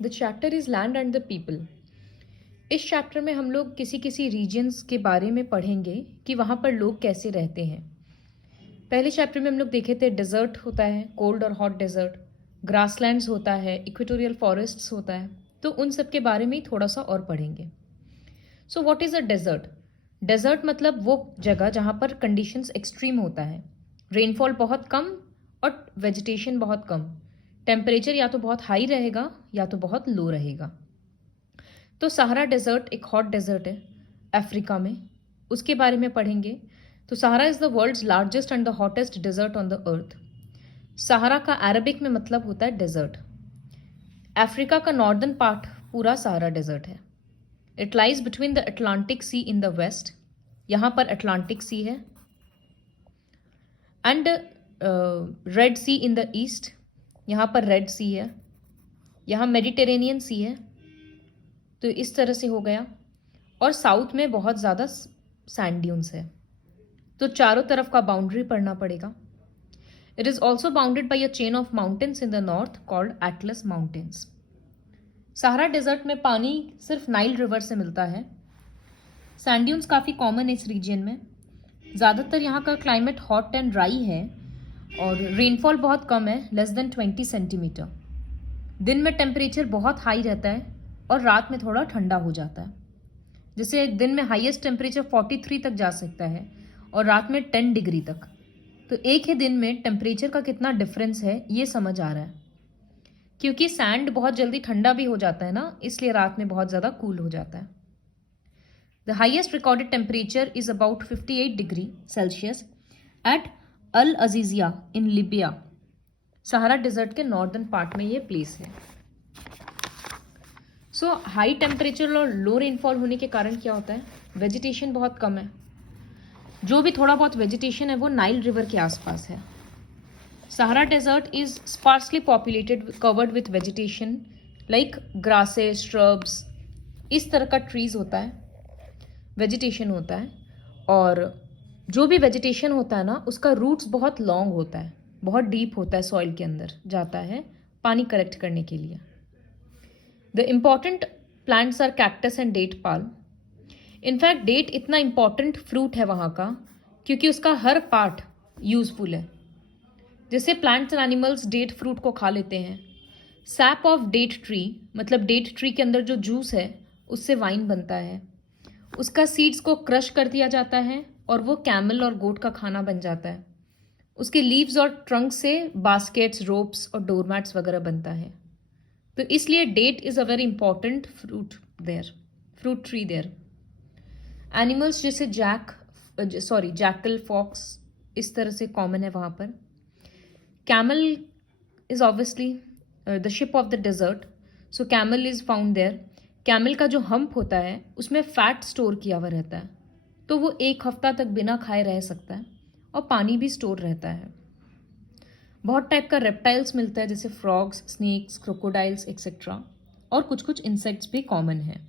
The chapter is land and the people. इस chapter में हम लोग किसी किसी रीजन्स के बारे में पढ़ेंगे कि वहाँ पर लोग कैसे रहते हैं। पहले चैप्टर में हम लोग देखे थे डेजर्ट होता है, कोल्ड और हॉट डेजर्ट, ग्रासलैंड्स होता है, इक्वेटोरियल फॉरेस्ट्स होता है, तो उन सब के बारे में ही थोड़ा सा और पढ़ेंगे। So what is a desert? Desert मतलब वो जगह जहाँ पर कंडीशंस एक्सट्रीम होता है, रेनफॉल बहुत कम और वेजिटेशन बहुत कम, टेम्परेचर या तो बहुत हाई रहेगा या तो बहुत लो रहेगा। तो सहारा डेजर्ट एक हॉट डेजर्ट है अफ्रीका में, उसके बारे में पढ़ेंगे। तो Sahara is the world's largest and the hottest desert on the earth. Sahara का अरबिक में मतलब होता है डेजर्ट। अफ्रीका का नॉर्दर्न पार्ट पूरा सहारा डेजर्ट है। It lies between the Atlantic sea in the west, यहाँ पर अटलांटिक सी है, and Red Sea in the east, यहाँ पर रेड सी है, यहाँ मेडिटेरेनियन सी है, तो इस तरह से हो गया। और साउथ में बहुत ज़्यादा सैंड ड्यून्स है, तो चारों तरफ का बाउंड्री पढ़ना पड़ेगा। It is also bounded by a chain of mountains in the north called Atlas mountains. Sahara desert में पानी सिर्फ नाइल रिवर से मिलता है। सैंड ड्यून्स काफ़ी कॉमन है इस रीजन में। ज़्यादातर यहाँ का क्लाइमेट हॉट एंड ड्राई है और रेनफॉल बहुत कम है, लेस देन 20 सेंटीमीटर। दिन में टेम्परेचर बहुत हाई रहता है और रात में थोड़ा ठंडा हो जाता है। जैसे दिन में हाईएस्ट टेम्परेचर 43 तक जा सकता है और रात में 10 डिग्री तक। तो एक ही दिन में टेम्परेचर का कितना डिफरेंस है ये समझ आ रहा है। क्योंकि सैंड बहुत जल्दी ठंडा भी हो जाता है ना, इसलिए रात में बहुत ज़्यादा कूल हो जाता है। The highest recorded temperature is about 58 degree Celsius at Al Aziziyah in Libya. Sahara desert के नॉर्दर्न पार्ट में ये प्लेस है। सो हाई टेम्परेचर और लो रेनफॉल होने के कारण क्या होता है, वेजिटेशन बहुत कम है। जो भी थोड़ा बहुत वेजिटेशन है वो नाइल रिवर के आसपास है। Sahara desert is sparsely populated, covered with vegetation like grasses, shrubs, इस तरह का ट्रीज होता है, वेजिटेशन होता है। और जो भी वेजिटेशन होता है ना, उसका रूट्स बहुत लॉन्ग होता है, बहुत डीप होता है, सॉइल के अंदर जाता है पानी कलेक्ट करने के लिए। The important plants are cactus and date palm. In fact date इतना इम्पॉर्टेंट फ्रूट है वहाँ का क्योंकि उसका हर पार्ट यूजफुल है। जैसे plants and animals date fruit को खा लेते हैं। सैप ऑफ डेट ट्री मतलब डेट ट्री के अंदर जो जूस है उससे वाइन बनता है। उसका सीड्स को क्रश कर दिया जाता है और वो कैमल और गोट का खाना बन जाता है। उसके लीव्स और ट्रंक से बास्केट्स, रोप्स और डोरमैट्स वगैरह बनता है। तो इसलिए date is a very important fruit tree there. Animals जैसे जैकल, फॉक्स, इस तरह से कॉमन है वहाँ पर। Camel is obviously the ship of the desert, so camel is found there. Camel का जो हम्प होता है उसमें फैट स्टोर किया हुआ रहता है, तो वो 1 हफ्ता तक बिना खाए रह सकता है और पानी भी स्टोर रहता है। बहुत टाइप का रेप्टाइल्स मिलता है जैसे फ्रॉग्स, स्नेक्स, क्रोकोडाइल्स एक्सेट्रा, और कुछ कुछ इंसेक्ट्स भी कॉमन है।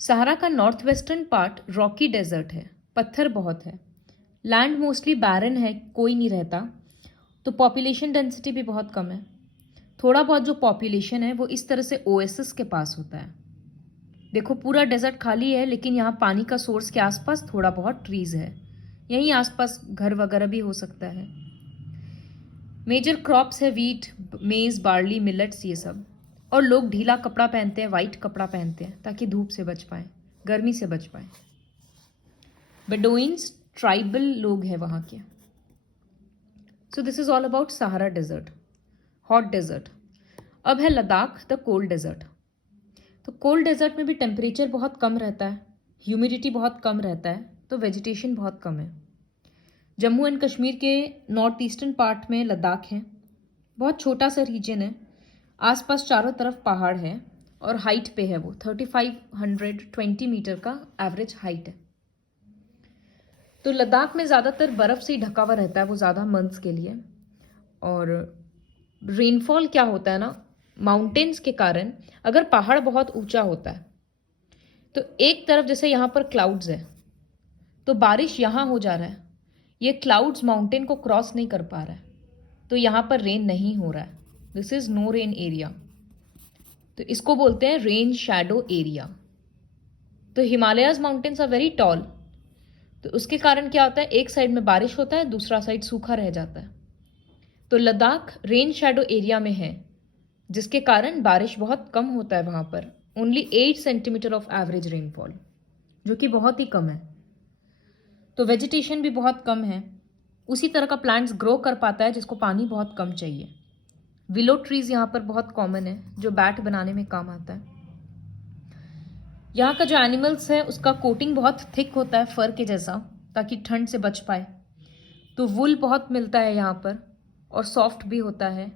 सहारा का north western part rocky desert है, पत्थर बहुत है। लैंड मोस्टली बैरन है, कोई नहीं रहता, तो पॉपुलेशन डेंसिटी भी बहुत कम है। थोड़ा बहुत जो पॉपुलेशन है वो इस तरह से ओएसिस के पास होता है। देखो पूरा डेजर्ट खाली है लेकिन यहाँ पानी का सोर्स के आसपास थोड़ा बहुत ट्रीज है, यहीं आसपास घर वगैरह भी हो सकता है। मेजर क्रॉप्स है वीट, मेज, बार्ली, मिलेट्स, ये सब। और लोग ढीला कपड़ा पहनते हैं, वाइट कपड़ा पहनते हैं ताकि धूप से बच पाए, गर्मी से बच पाए। बेडोइंस ट्राइबल लोग हैं वहाँ के। So this is all about Sahara desert, hot desert. अब है लद्दाख, द कोल्ड डेजर्ट। तो कोल्ड डेजर्ट में भी टेम्परेचर बहुत कम रहता है, ह्यूमिडिटी बहुत कम रहता है, तो वेजिटेशन बहुत कम है। जम्मू एंड कश्मीर के नॉर्थ ईस्टर्न पार्ट में लद्दाख है, बहुत छोटा सा रीजन है, आसपास चारों तरफ पहाड़ है और हाइट पे है वो 3520 मीटर का एवरेज हाइट है। तो लद्दाख में ज़्यादातर बर्फ़ से ही ढका हुआ रहता है वो ज़्यादा मंथ्स के लिए। और रेनफॉल क्या होता है ना, माउंटेन्स के कारण अगर पहाड़ बहुत ऊंचा होता है तो एक तरफ जैसे यहाँ पर क्लाउड्स है तो बारिश यहाँ हो जा रहा है, ये क्लाउड्स माउंटेन को क्रॉस नहीं कर पा रहा है, तो यहाँ पर रेन नहीं हो रहा है। This is no rain area. तो इसको बोलते हैं रेन शैडो एरिया। तो Himalayas mountains are very tall, तो उसके कारण क्या होता है, एक साइड में बारिश होता है, दूसरा साइड सूखा रह जाता है। तो लद्दाख रेन शैडो एरिया में है, जिसके कारण बारिश बहुत कम होता है वहाँ पर, only 8 centimetre of average rainfall, जो कि बहुत ही कम है। तो वेजिटेशन भी बहुत कम है। उसी तरह का प्लांट्स ग्रो कर पाता है जिसको पानी बहुत कम चाहिए। विलो ट्रीज यहाँ पर बहुत कॉमन है, जो बैट बनाने में काम आता है। यहाँ का जो एनिमल्स है उसका कोटिंग बहुत थिक होता है, फर के जैसा, ताकि ठंड से बच पाए। तो वुल बहुत मिलता है यहाँ पर, और सॉफ्ट भी होता है।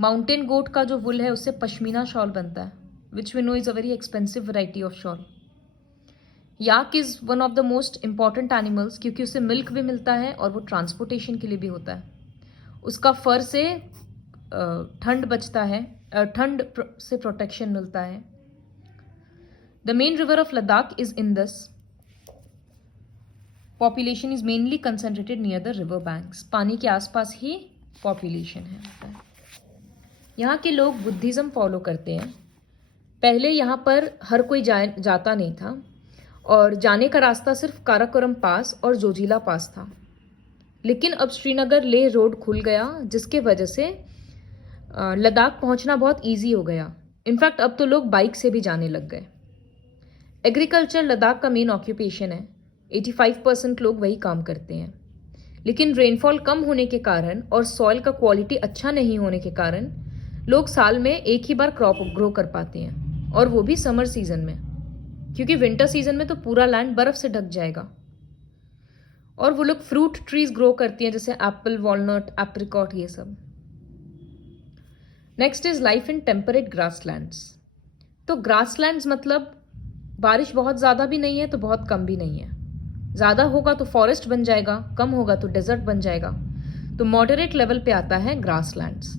माउंटेन गोट का जो वुल है उससे पश्मीना शॉल बनता है, which we know is a very expensive variety of shawl. Yak is one of the most important animals, क्योंकि उससे मिल्क भी मिलता है और वो ट्रांसपोर्टेशन के लिए भी होता है। उसका फर से ठंड बचता है, ठंड से प्रोटेक्शन मिलता है। The main river of Ladakh is Indus. Population is mainly concentrated near the river banks. पानी के आसपास ही पॉपुलेशन है। यहाँ के लोग बुद्धिज़्म फॉलो करते हैं। पहले यहाँ पर हर कोई जाता नहीं था, और जाने का रास्ता सिर्फ काराकोरम पास और जोजिला पास था। लेकिन अब श्रीनगर लेह रोड खुल गया, जिसके वजह से लद्दाख पहुँचना बहुत ईजी हो गया। इनफैक्ट अब तो लोग बाइक से भी जाने लग गए। एग्रीकल्चर लद्दाख का मेन ऑक्यूपेशन है। 85% लोग वही काम करते हैं। लेकिन रेनफॉल कम होने के कारण और सॉइल का क्वालिटी अच्छा नहीं होने के कारण लोग साल में एक ही बार क्रॉप ग्रो कर पाते हैं, और वो भी समर सीजन में, क्योंकि विंटर सीजन में तो पूरा लैंड बर्फ से ढक जाएगा। और वो लोग फ्रूट ट्रीज ग्रो करती हैं, जैसे एप्पल, वॉलनट, एप्रिकॉट, ये सब। Next is life in temperate grasslands. तो ग्रासलैंड्स मतलब बारिश बहुत ज़्यादा भी नहीं है तो बहुत कम भी नहीं है। ज़्यादा होगा तो फॉरेस्ट बन जाएगा, कम होगा तो डेजर्ट बन जाएगा। तो मॉडरेट लेवल पे आता है grasslands.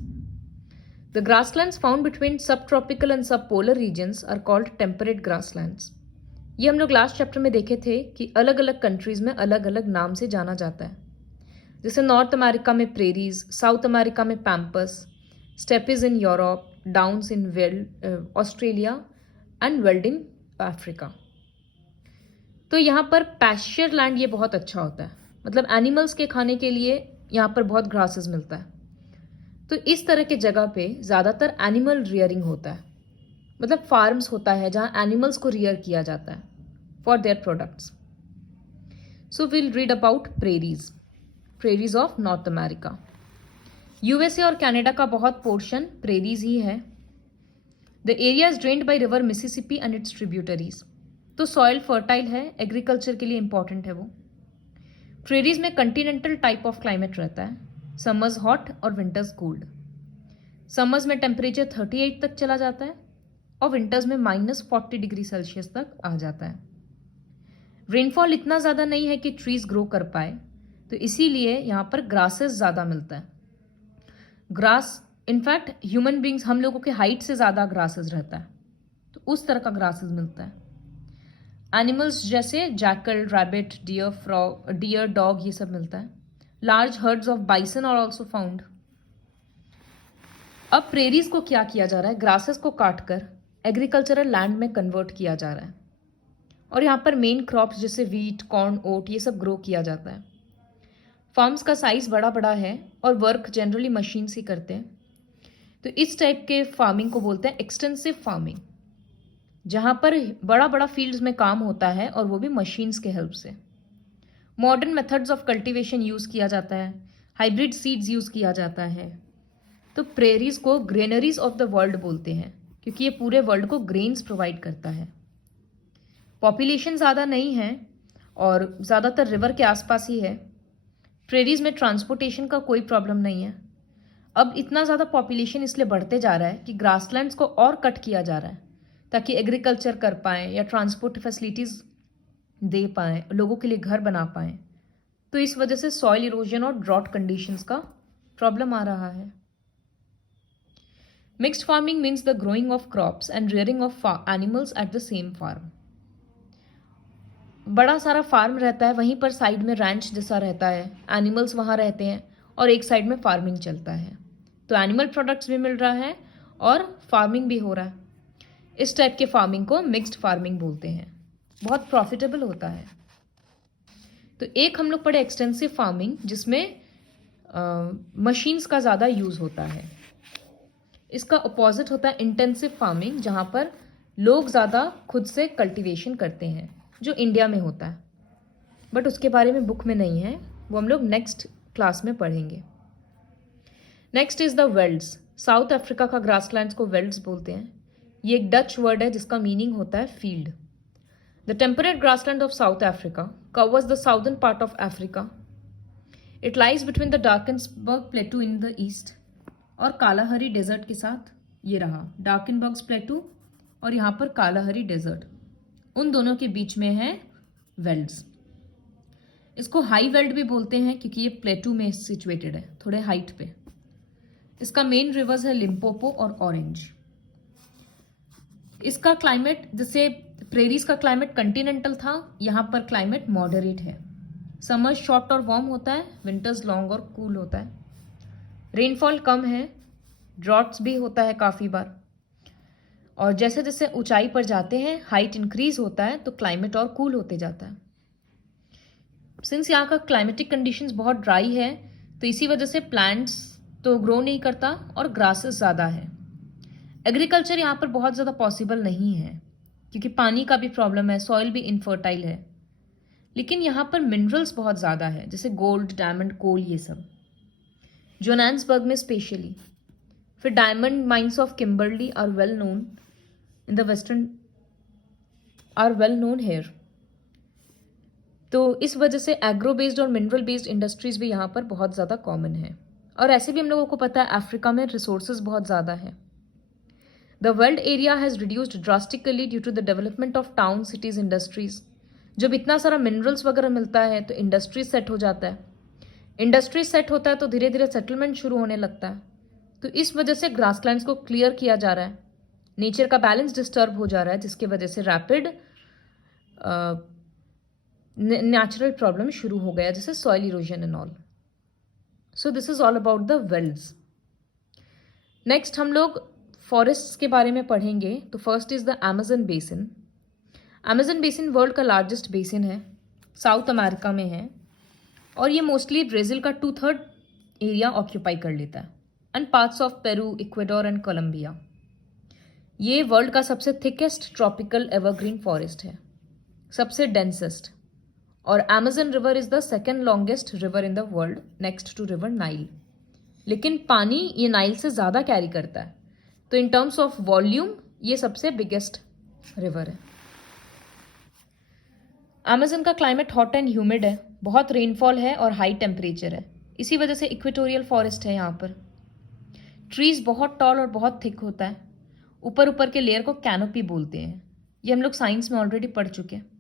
The grasslands found between sub tropical and sub polar regions are called temperate grasslands. ये हम लोग लास्ट चैप्टर में देखे थे कि अलग अलग कंट्रीज में अलग अलग नाम से जाना जाता है। जैसे नॉर्थ अमेरिका में प्रेरीज, साउथ अमेरिका में pampas, stapes in Europe, downs in Australia and weld in Africa. तो यहाँ पर पैस्चर लैंड ये बहुत अच्छा होता है, मतलब एनिमल्स के खाने के लिए यहाँ पर बहुत ग्रासेस मिलता है। तो इस तरह के जगह पे ज़्यादातर एनिमल रियरिंग होता है, मतलब फार्म्स होता है जहाँ एनिमल्स को रियर किया जाता है for their products. So will read about prairies, prairies of north America. USA और कनाडा का बहुत पोर्शन प्रेरीज ही है। The area is drained by river Mississippi and it's tributaries. तो सॉइल फर्टाइल है, एग्रीकल्चर के लिए इंपॉर्टेंट है वो। प्रेरीज में कंटिनेंटल टाइप ऑफ क्लाइमेट रहता है, समर्स हॉट और विंटर्स कोल्ड। समर्स में टेम्परेचर 38 तक चला जाता है, और विंटर्स में -40 डिग्री सेल्सियस तक आ जाता है। रेनफॉल इतना ज़्यादा नहीं है कि ट्रीज ग्रो कर पाए, तो इसीलिए यहाँ पर ग्रासेस ज़्यादा मिलता है। ग्रास, इनफैक्ट ह्यूमन बींग्स, हम लोगों के हाइट से ज़्यादा ग्रासेस रहता है, तो उस तरह का ग्रासेस मिलता है। एनिमल्स जैसे जैकल, रैबिट, डियर, डॉग, ये सब मिलता है। Large herds of bison are also found. अब प्रेरीज को क्या किया जा रहा है, ग्रासेस को काटकर एग्रीकल्चरल लैंड में कन्वर्ट किया जा रहा है, और यहाँ पर मेन क्रॉप्स जैसे वीट, कॉर्न, ओट, ये सब ग्रो किया जाता है। फार्म्स का साइज बड़ा बड़ा है, और वर्क जनरली मशीन से करते हैं। तो इस टाइप के फार्मिंग को बोलते हैं एक्सटेंसिव फार्मिंग, जहाँ पर बड़ा बड़ा फील्ड्स में काम होता है, और वो भी मशीन्स के हेल्प से। Modern methods of cultivation use किया जाता है, हाइब्रिड सीड्स यूज़ किया जाता है। तो प्रेरीज को ग्रेनरीज ऑफ द वर्ल्ड बोलते हैं, क्योंकि ये पूरे वर्ल्ड को ग्रेन्स प्रोवाइड करता है। पॉपुलेशन ज़्यादा नहीं है, और ज़्यादातर रिवर के आसपास ही है। प्रेरीज में ट्रांसपोर्टेशन का कोई प्रॉब्लम नहीं है। अब इतना ज़्यादा पॉपुलेशन इसलिए बढ़ते जा रहा है कि ग्रासलैंड्स को और कट किया जा रहा है, ताकि एग्रीकल्चर कर पाएँ या ट्रांसपोर्ट फैसिलिटीज़ दे पाएँ, लोगों के लिए घर बना पाएँ। तो इस वजह से सॉइल इरोजन और ड्रॉट कंडीशंस का प्रॉब्लम आ रहा है। Mixed farming means the growing of crops and rearing of animals at the same farm. बड़ा सारा फार्म रहता है, वहीं पर साइड में रैंच जैसा रहता है, एनिमल्स वहाँ रहते हैं, और एक साइड में फार्मिंग चलता है। तो एनिमल प्रोडक्ट्स भी मिल रहा है और फार्मिंग भी हो रहा है। इस टाइप के फार्मिंग को मिक्स्ड फार्मिंग बोलते हैं, बहुत प्रॉफिटेबल होता है। तो एक हम लोग पढ़े एक्सटेंसिव फार्मिंग, जिसमें मशीन्स का ज़्यादा यूज़ होता है। इसका अपोजिट होता है इंटेंसिव फार्मिंग, जहाँ पर लोग ज़्यादा खुद से कल्टीवेशन करते हैं, जो इंडिया में होता है, बट उसके बारे में बुक में नहीं है, वो हम लोग नेक्स्ट क्लास में पढ़ेंगे। Next is the welds. South Africa का ग्रासलैंड्स को वेल्ड्स बोलते हैं। ये एक डच वर्ड है जिसका मीनिंग होता है field. The temperate grassland of South Africa covers the southern part of Africa. It lies between the Drakensberg plateau in the east और कालाहरी डेजर्ट के साथ ये रहा डार्कनबर्ग प्लेटू और यहाँ पर कालाहरी डेजर्ट, उन दोनों के बीच में है वेल्ड्स। इसको हाई वेल्ड भी बोलते हैं क्योंकि ये प्लेटू में सिचुएटेड है, थोड़े हाइट पे। इसका मेन रिवर्स है लिम्पोपो और ऑरेंज। इसका क्लाइमेट, जैसे प्रेरीज का क्लाइमेट कंटिनेंटल था, यहाँ पर क्लाइमेट मॉडरेट है। समर्स शॉर्ट और वार्म होता है, विंटर्स लॉन्ग और कूल होता है। रेनफॉल कम है, ड्रॉट्स भी होता है काफ़ी बार। और जैसे जैसे ऊंचाई पर जाते हैं, हाइट इंक्रीज होता है, तो क्लाइमेट और कूल होते जाता है। सिंस यहाँ का क्लाइमेटिक कंडीशंस बहुत ड्राई है, तो इसी वजह से प्लांट्स तो ग्रो नहीं करता और ग्रासेस ज़्यादा है। एग्रीकल्चर यहाँ पर बहुत ज़्यादा पॉसिबल नहीं है क्योंकि पानी का भी प्रॉब्लम है, सॉइल भी इनफर्टाइल है। लेकिन यहाँ पर मिनरल्स बहुत ज़्यादा है, जैसे गोल्ड, डायमंड, कोल, ये सब जोहान्सबर्ग में स्पेशली। फिर diamond mines of Kimberley are well known in the western, are well known here. तो इस वजह से एग्रो बेस्ड और मिनरल बेस्ड इंडस्ट्रीज भी यहाँ पर बहुत ज़्यादा कॉमन है। और ऐसे भी हम लोगों को पता है अफ्रीका में रिसोर्सेज बहुत ज़्यादा है। The world area has reduced drastically due to the development of town, cities, industries. जब इतना सारा मिनरल्स वगैरह मिलता है तो इंडस्ट्रीज सेट हो जाता है। इंडस्ट्रीज सेट होता है तो धीरे धीरे सेटलमेंट शुरू होने लगता है। तो इस वजह से ग्रासलैंड्स को क्लियर किया जा रहा है, नेचर का बैलेंस डिस्टर्ब हो जा रहा है, जिसकी वजह से रैपिड नेचुरल प्रॉब्लम शुरू हो गया, जैसे soil erosion and all. So this is all about the welds. Next हम लोग फॉरेस्ट्स के बारे में पढ़ेंगे। तो first is the Amazon basin. Amazon basin world का लार्जेस्ट बेसिन है, साउथ अमेरिका में है और ये मोस्टली ब्राज़ील का 2/3 एरिया ऑक्यूपाई कर लेता है and parts of Peru, Ecuador and Colombia. ये वर्ल्ड का सबसे थिकेस्ट ट्रॉपिकल एवरग्रीन फॉरेस्ट है, सबसे डेंसेस्ट। और Amazon river is the second longest river in the world next to river Nile. लेकिन पानी ये नाइल से ज़्यादा कैरी करता है, तो इन टर्म्स ऑफ वॉल्यूम ये सबसे बिगेस्ट रिवर है। अमेजन का क्लाइमेट हॉट एंड ह्यूमिड है, बहुत रेनफॉल है और हाई टेम्परेचर है। इसी वजह से इक्वेटोरियल फॉरेस्ट है यहाँ पर। ट्रीज बहुत टॉल और बहुत थिक होता है। ऊपर ऊपर के लेयर को कैनोपी बोलते हैं, ये हम लोग साइंस में ऑलरेडी पढ़ चुके हैं।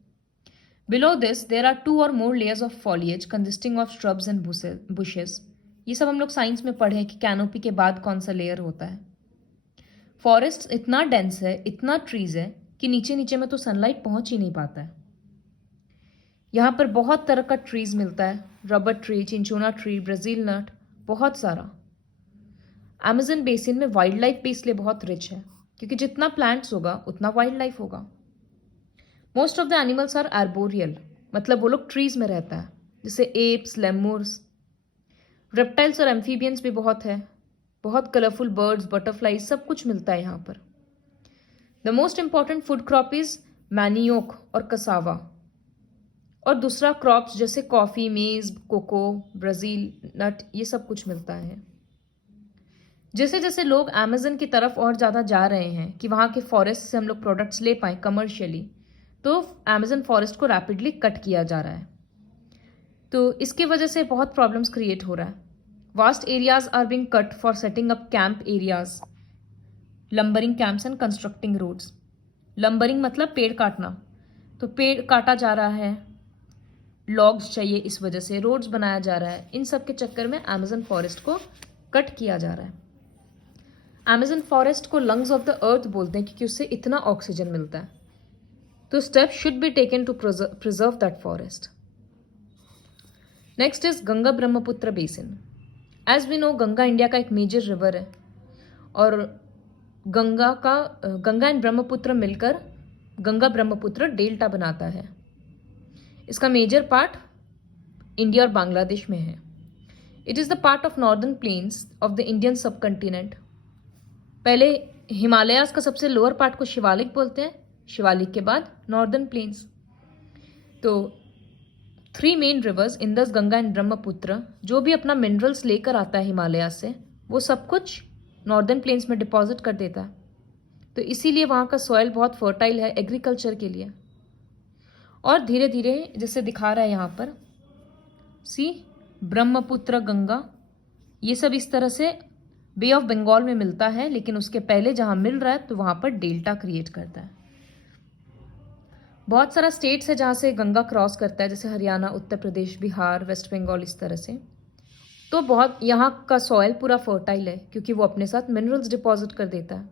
Below this there are 2 or more layers of foliage consisting of shrubs and bushes। ये सब हम लोग साइंस में पढ़े हैं कि कैनोपी के बाद कौन सा लेयर होता है। फॉरेस्ट इतना डेंस है, इतना ट्रीज है कि नीचे नीचे में तो सनलाइट पहुंच ही नहीं पाता है। यहाँ पर बहुत तरह का ट्रीज मिलता है, rubber tree, cinchona tree, Brazil नट, बहुत सारा। अमेजन बेसिन में वाइल्ड लाइफ भी इसलिए बहुत रिच है क्योंकि जितना प्लांट्स होगा उतना वाइल्ड लाइफ होगा। Most of the animals are arboreal, मतलब वो लोग ट्रीज में रहता है, जैसे एप्स, लेमूर्स। रेप्टाइल्स और एम्फीबियंस भी बहुत है, बहुत कलरफुल बर्ड्स, बटरफ्लाइज, सब कुछ मिलता है यहाँ पर। The most important food crop is manioc or cassava, और दूसरा क्रॉप्स जैसे कॉफ़ी, मेज, कोको, ब्राज़ील नट, ये सब कुछ मिलता है। जैसे जैसे लोग अमेजन की तरफ और ज़्यादा जा रहे हैं कि वहाँ के फॉरेस्ट से हम लोग प्रोडक्ट्स ले पाएँ कमर्शियली, तो अमेजन फॉरेस्ट को रैपिडली कट किया जा रहा है। तो इसकी वजह से बहुत प्रॉब्लम्स क्रिएट हो रहा है। Vast areas are being cut for setting up camp areas, lumbering camps and constructing roads. Lumbering मतलब पेड़ काटना, तो पेड़ काटा जा रहा है, लॉग्स चाहिए, इस वजह से रोड्स बनाया जा रहा है। इन सब के चक्कर में अमेजन फॉरेस्ट को कट किया जा रहा है। अमेजन फॉरेस्ट को लंग्स ऑफ द अर्थ बोलते हैं क्योंकि उससे इतना ऑक्सीजन मिलता है। तो steps should be taken to preserve that forest. Next is Ganga Brahmaputra basin. As we know, Ganga India का एक मेजर रिवर है और गंगा एंड ब्रह्मपुत्र मिलकर गंगा ब्रह्मपुत्र डेल्टा बनाता है। इसका मेजर पार्ट इंडिया और बांग्लादेश में है। It is the part of northern plains of the Indian सब कंटिनेंट। पहले हिमालयाज का सबसे लोअर पार्ट को शिवालिक बोलते हैं, शिवालिक के बाद नॉर्दर्न प्लेन्स। तो 3 main rivers Indus, Ganga and Brahmaputra जो भी अपना मिनरल्स लेकर आता है हिमालय से, वो सब कुछ नॉर्दर्न प्लेन्स में डिपॉजिट कर देता है। तो इसीलिए वहाँ का सॉइल बहुत फर्टाइल है एग्रीकल्चर के लिए। और धीरे धीरे जैसे दिखा रहा है यहाँ पर, सी ब्रह्मपुत्र, गंगा, ये सब इस तरह से बे ऑफ बंगाल में मिलता है, लेकिन उसके पहले जहाँ मिल रहा है तो वहाँ पर डेल्टा क्रिएट करता है। बहुत सारा स्टेट्स है जहाँ से गंगा क्रॉस करता है, जैसे हरियाणा, उत्तर प्रदेश, बिहार, वेस्ट बंगाल, इस तरह से। तो बहुत यहाँ का सॉइल पूरा फर्टाइल है क्योंकि वो अपने साथ मिनरल्स डिपॉजिट कर देता है।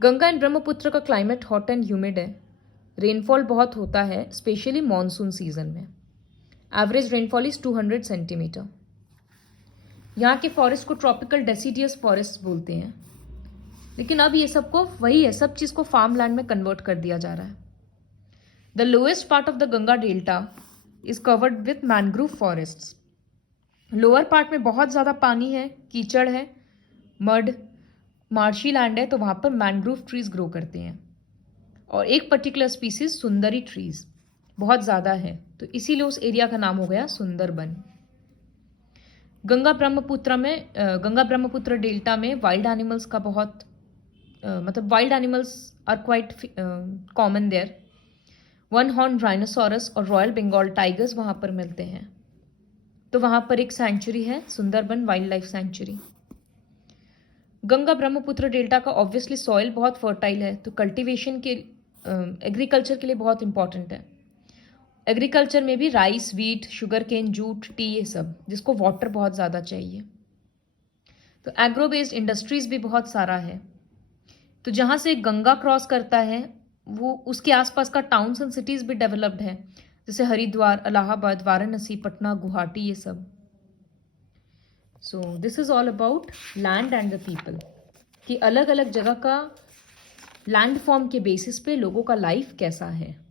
गंगा एंड ब्रह्मपुत्र का क्लाइमेट हॉट एंड ह्यूमिड है। रेनफॉल बहुत होता है, स्पेशली मानसून सीजन में। Average rainfall is 200 centimetre. यहाँ के फॉरेस्ट को ट्रॉपिकल डेसिडियस फॉरेस्ट बोलते हैं, लेकिन अब ये सबको वही है, सब चीज़ को फार्म लैंड में कन्वर्ट कर दिया जा रहा है। The lowest part of the Ganga delta is covered with mangrove forests. Lower part में बहुत ज़्यादा पानी है, कीचड़ है, मड, मार्शी लैंड है, तो वहाँ पर मैनग्रोव ट्रीज ग्रो करते हैं। और एक पर्टिकुलर स्पीसीज सुंदरी ट्रीज बहुत ज़्यादा है, तो इसीलिए उस एरिया का नाम हो गया सुंदरबन। गंगा ब्रह्मपुत्र डेल्टा में वाइल्ड एनिमल्स का बहुत wild animals are quite common there. 1 horn rhinoceros और रॉयल बंगाल टाइगर्स वहाँ पर मिलते हैं। तो वहाँ पर एक सेंचुरी है, Sundarban wild life sanctuary. Ganga Brahmaputra delta का ऑब्वियसली सॉइल बहुत फर्टाइल है, तो कल्टीवेशन के एग्रीकल्चर के लिए बहुत इंपॉर्टेंट है। एग्रीकल्चर में भी rice, wheat, sugarcane, jute, tea, ये सब जिसको वाटर बहुत ज़्यादा चाहिए। तो एग्रो बेस्ड इंडस्ट्रीज भी बहुत सारा है। तो जहाँ से गंगा क्रॉस करता है वो उसके आसपास का टाउन्स एंड सिटीज़ भी डेवलप्ड है, जैसे हरिद्वार, इलाहाबाद, वाराणसी, पटना, गुवाहाटी, ये सब। So this is all about land and the people, कि अलग अलग जगह का लैंड फॉर्म के बेसिस पे लोगों का लाइफ कैसा है।